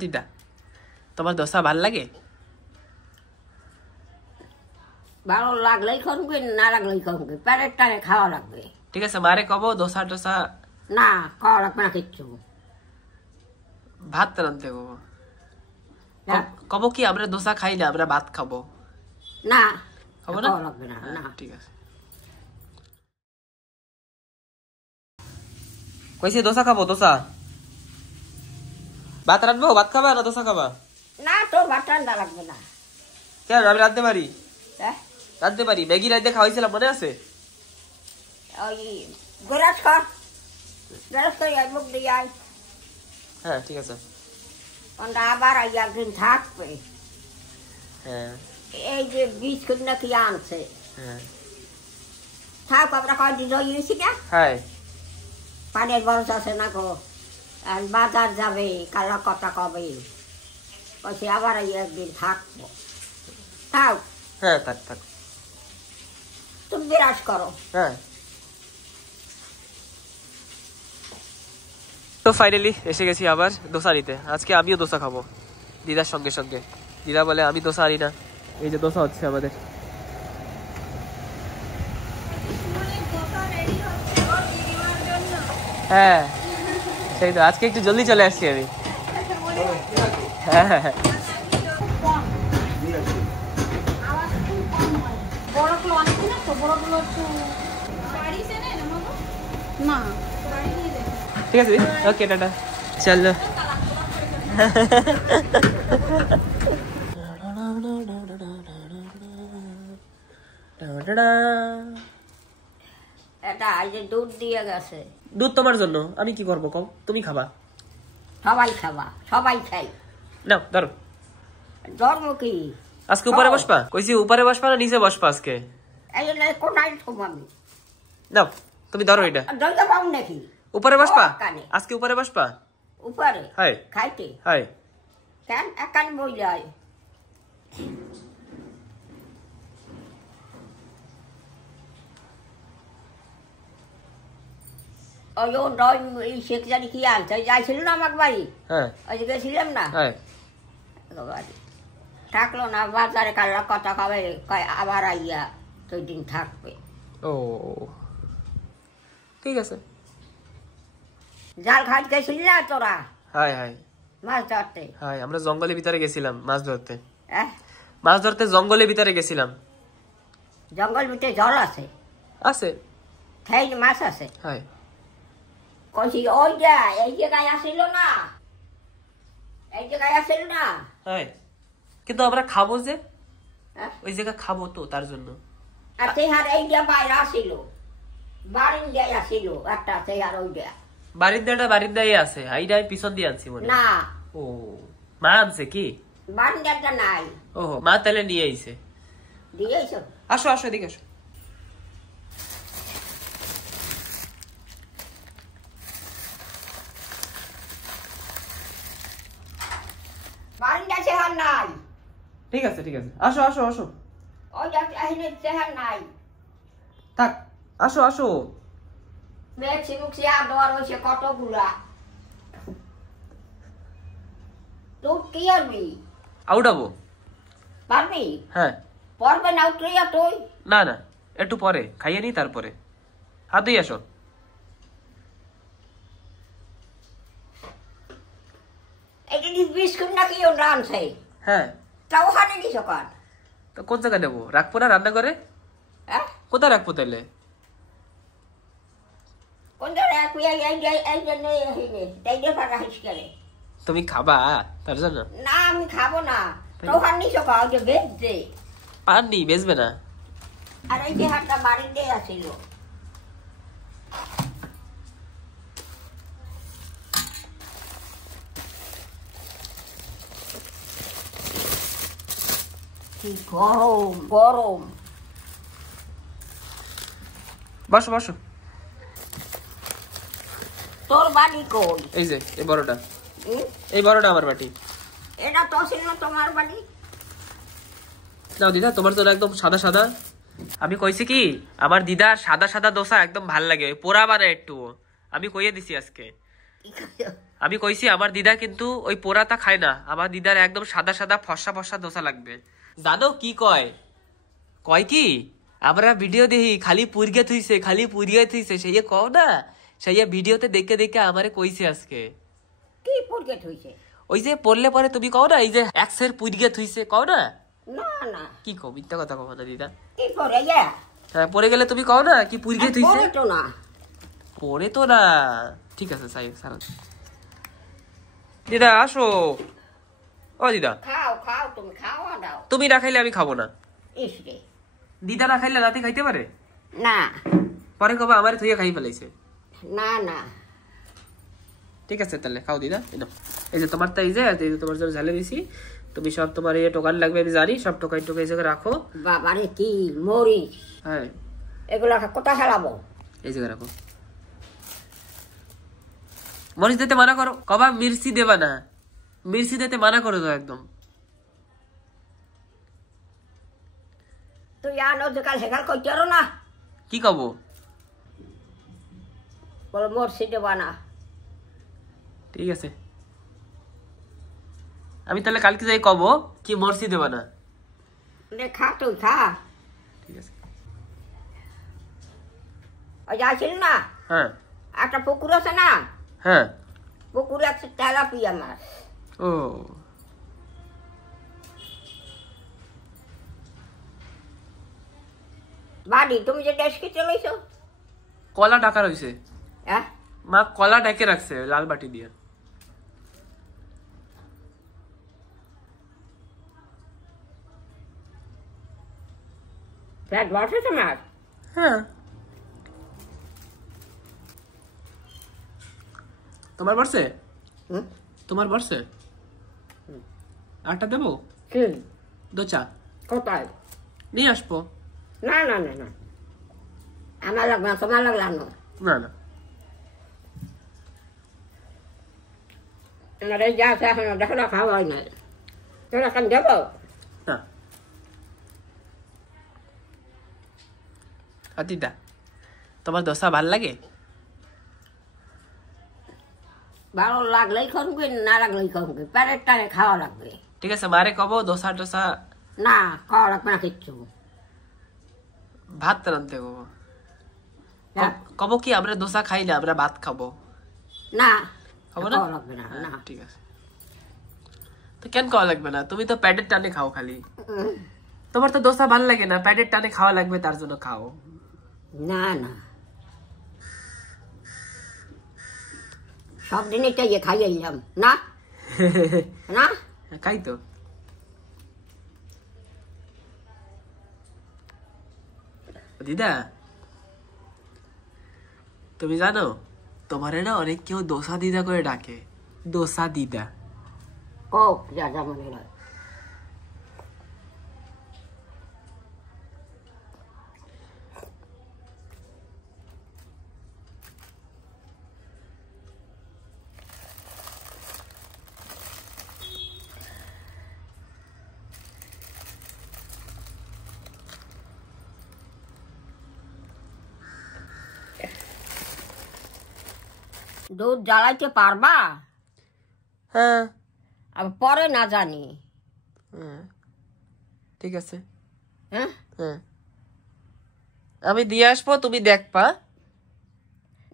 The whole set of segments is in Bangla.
দিদা তোমার দোসা ভাল লাগে? ভালো লাগলেই খাবে, না লাগলেই খাবে, পেটের টানে খাওয়া লাগবে। ঠিক আছে, মারে কব দোসা টোসা না খাওয়া লাগবে না কিচ্ছু, ভাত রানতে কব। কব কি আমরা দোসা খাই না, আমরা ভাত খাবো। না খাবো না, খাওয়া লাগবে না। না ঠিক আছে। কইছি দোসা খাবো, দোসা। ভাত রানবো, ভাত খাবা না দোসা খাবা? না তোর ভাত রান্না লাগবে না। কেন, আমি রাঁধতে পারি, হ্যাঁ রাঁধতে পারি। ম্যাগি রাঁধতে খাওয়াইছিলাম, মনে আছে? ওই গোরাস কর, গোরাস করে মুখ দিয়ে আয়। হ্যাঁ ঠিক আছে। আবার একদিন থাকবে। হ্যাঁ এই যে বিস্কুট নাকি আনছে, হ্যাঁ থাক আমরা কয়দিন রয়েছি না। হ্যাঁ পানের বরফ আছে না গো, আর বাজার যাবে, কালা কথা কবে, কইছে আবার একদিন থাকবো। থাক, হ্যাঁ থাক থাক। তুমি বিরাজ করো। হ্যাঁ। তো ফাইনালি এসে গেছি আবার দোসা নিতে। আজকে আমিও দোসা খাবো দিদার সঙ্গে সঙ্গে। দিদা বলে আমি দোসা আনি না। এই যে দোসা হচ্ছে আমাদের। হ্যাঁ সেই তো, আজকে একটু জলদি চলে আসছি আমি। হ্যাঁ হ্যাঁ হ্যাঁ। ঠিক আছে, ওকে টাটা, চলো। এটা আজ দুধ দিয়ে গেছে। দুধ তোমার জন্য, আমি কি করবো কম, তুমি খাবা। সবাই খাবা, সবাই খাই। নাও ধরো। ধর্ম কি আজকে উপরে বসবা? কইছি উপরে বসবা না নিচে বসবা আজকে? এই জন্য কোথায় থাকবো আমি? নাও তুমি ধরো এটা। দইটা পাবো নাকি? উপরে বসবা কানে আজকে? উপরে বসবা? উপরে হাই খাইতে হাই। কেন একান বই যায়? ওই ও নয় শেখ জানি কি আনছে, যাইছিল না আমার বাড়ি, হ্যাঁ ওই যে গেছিলাম না হাই। বাড়ি থাকলো না, বাজারে কারোর কথা খাবে, কয় আবার আইয়া দুই দিন থাকবে। ও ঠিক আছে। জাল খাট গেছিলি না তোরা হাই হাই মাছ ধরতে? হাই, আমরা জঙ্গলের ভিতরে গেছিলাম মাছ ধরতে। হ্যাঁ মাছ ধরতে জঙ্গলের ভিতরে গেছিলাম। জঙ্গল ভিতরে জল আছে? আছে। খাই মাছ আছে? হাই কইছি ওই যে এই জায়গায় আসিল না, এই জায়গায় আসিল না। হাই, কিন্তু আমরা খাবো যে, হ্যাঁ? ওই জায়গা খাবো তো, তার জন্য। আর তেহার এই যে বাইরে আসিল, বারিন্দায় আসিল একটা, তেহার ওই যে বারিন্দাটা বারিন্দাই আছে, আইডা পিছন দিয়ে আনছি মনে। না ও মা আনছে কি? বারিন্দাটা নাই। ও মা তাহলে নিয়ে আইছে। দিয়েছ? আসো আসো এদিকে আসো। বারিন্দা চেহার নাই। ঠিক আছে ঠিক আছে, আসো আসো আসো। ওই যে আহিনের চেহার নাই। থাক, আসো আসো। মেক্সি মুক্সি আদর হয়েছে কতগুলা। তুই কি আরবি? আউটাবো। পারবি? হ্যাঁ। পড়বে না উতরিয়া তুই? না না, একটু পরে খাইয়ে নি, তারপরে হাত ধুই আসো। এই যে বিস্কুট নাকি ওটা আনছে? হ্যাঁ। তাও হানে দিছ কার? তো কোন জায়গায় দেবো, রাখবো না রান্না করে? হ্যাঁ? কোথায় রাখবো তাহলে? কোন জায়গায় রাখবি? এই জন্য তাই দিয়ে রাখিস কেন? তুমি খাবা তার জন্য? না আমি খাবো না। তো হানি সকাল যে বেচছে। পাননি, বেচবে না। আর এই যে হাটটা বাড়িতে আসিল। কি গরম গরম। বসো বসো। তোর বাড়ি কই? এই যে এই বড়টা, এই বড়টা আমার বাটি। এটা তো ছিল তোমার বাড়ি? নাও দিদা, তোমার তো একদম সাদা সাদা। আমি কইছি কি, আমার দিদার সাদা সাদা দোসা একদম ভাল লাগে, পোড়া বানায় একটু। আমি কইয়ে দিছি আজকে। আমি কইছি আমার দিদা কিন্তু ওই পোড়াটা খায় না, আমার দিদার একদম সাদা সাদা ফর্সা ফর্সা দোসা লাগবে। জানো কি কয়? কয় কি আমরা ভিডিও দেখি খালি পুরিয়া থুইছে, খালি পুরিয়া থুইছে, সেই কও না, সেই ভিডিওতে দেখে দেখে আমারে কইছে আজকে। কি পুরিয়া থুইছে? ওই যে পড়লে পরে তুমি কও না, এই যে এক্সের পুরিয়া থুইছে, কও না? না না, কি কও? মিথ্যা কথা কও না দিদা। কি পড়ে যা? হ্যাঁ, পড়ে গেলে তুমি কও না কি পুরিয়া থুইছে? পড়ে তো না, পড়ে তো না। ঠিক আছে সাই সারা। দিদা আসো। ও দিদা, খাও খাও, তুমি খাওয়া দাও। তুমি না খাইলে আমি খাবো না। ইস রে, দিদা না খাইলে রাতে খাইতে পারে না? পরে কবে আমার থুইয়া খাই ফেলাইছে। না না, ঠিক আছে তাহলে খাও দিদা। এই যে তোমার তো এই যে তোমার জন্য ঝালে দিছি, তুমি সব তোমার এই টোকান লাগবে আমি জানি, সব টোকাই টোকাই জায়গায় রাখো। বাবারে কি মরিচ! হ্যাঁ, এগুলা কোথায় হেলাবো? এই জায়গায় রাখো। মরিচ দিতে মানা করো, কবা মির্চি দেবা না, মির্চি দিতে মানা করো তো একদম। তুই আনো কাল সেকাল করতে পারো না? কি কব? বলো মরছি দেবা না। ঠিক আছে, আমি তাহলে কালকে যাই কব কি মরচি দেবা না। খা তুই খা। ঠিক আছে। ওই যাইছিল না, হ্যাঁ একটা পুকুর আছে না, হ্যাঁ, পুকুরে আছে তেলাপিয়া মাছ। ও বাড়ি তুমি যে দেশকে চলেছো, কলা ডাকা রয়েছে, হ্যাঁ মা কলা ডেকে রাখছে লাল বাটি দিয়ে। পেট বসে তোমার? হ্যাঁ, তোমার বর্ষে? তোমার বর্ষে আটা দেবো? কি দোচা কোথায়? নিয়ে আসবো। না না না না, আমার লাগবে না, তোমার লাগলাম না। না না, আমার এই যা আছে এখন দেখো না, খাওয়া হয় নাই, তোর এখন দেবো না। দিদা তোমার দোসা ভাল লাগে? ভালো লাগলেই খাবে, না লাগলেই খাবে, পেটের টানে খাওয়া লাগবে। ঠিক আছে, মারে কব দোসা টোসা না খাওয়া লাগবে না কিচ্ছু। ভাত রানতে কব, কব কি আমরা দোসা খাই না, আমরা ভাত খাবো। না খাবো না? খাওয়া লাগবে না। না ঠিক আছে, তো কেন খাওয়া লাগবে না? তুমি তো প্যাডের টানে খাও খালি। তোমার তো দোসা ভাল লাগে না, প্যাডের টানে খাওয়া লাগবে, তার জন্য খাও। না না, সব দিনই তো ইয়ে খাইয়ে এলাম না না, খাই তো। দিদা তুমি জানো তোমারে না অনেক কেউ দোসা দিদা করে ডাকে, দোসা দিদা। ও যা যা মনে হয়। দুধ জ্বালাইতে পারবা? হ্যাঁ আমি পরে না জানি। ঠিক আছে, হ্যাঁ হ্যাঁ আমি দিয়ে আসবো, তুমি দেখবা।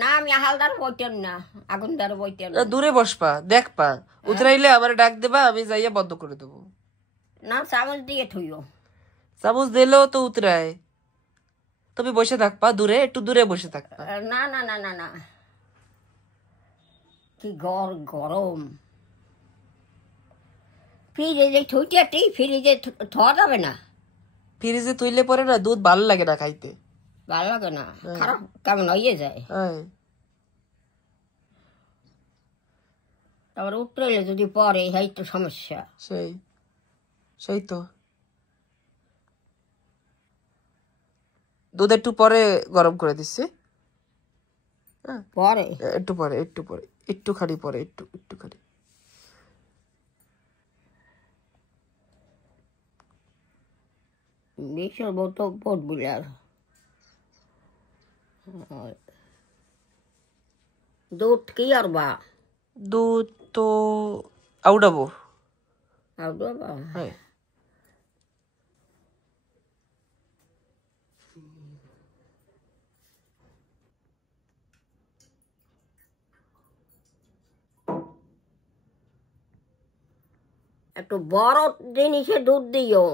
না আমি হালদার বইতেন না, আগুন দ্বারা বইতেন দূরে বসবা, দেখবা, উতরাইলে আমার ডাক দেবা, আমি যাইয়া বন্ধ করে দেবো। না চামচ দিয়ে থইও। চামচ দিলেও তো উতরায়, তুমি বসে থাকবা দূরে, একটু দূরে বসে থাকবা। না না না না না, কি গরম। ফ্রিজে যে থইটি ফ্রিজে থওয়া যাবে না। ফ্রিজে তুইলে পরে না দুধ ভালো লাগে না খাইতে, ভালো লাগে না, খারাপ কেমন হয়ে যায়। তারপর উতরাইলে যদি পরে এই তো সমস্যা। সেই তো দুধ একটু পরে গরম করে দিচ্ছি, পরে একটুখানি পরে, একটুখানি। বিষয় তো পড়বি আর দুধ কি আর বা দুধ তো আউডাবো। আর দেবা? হ্যাঁ, একটু বড় জিনিসে দুধ দিও।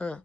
হ্যাঁ।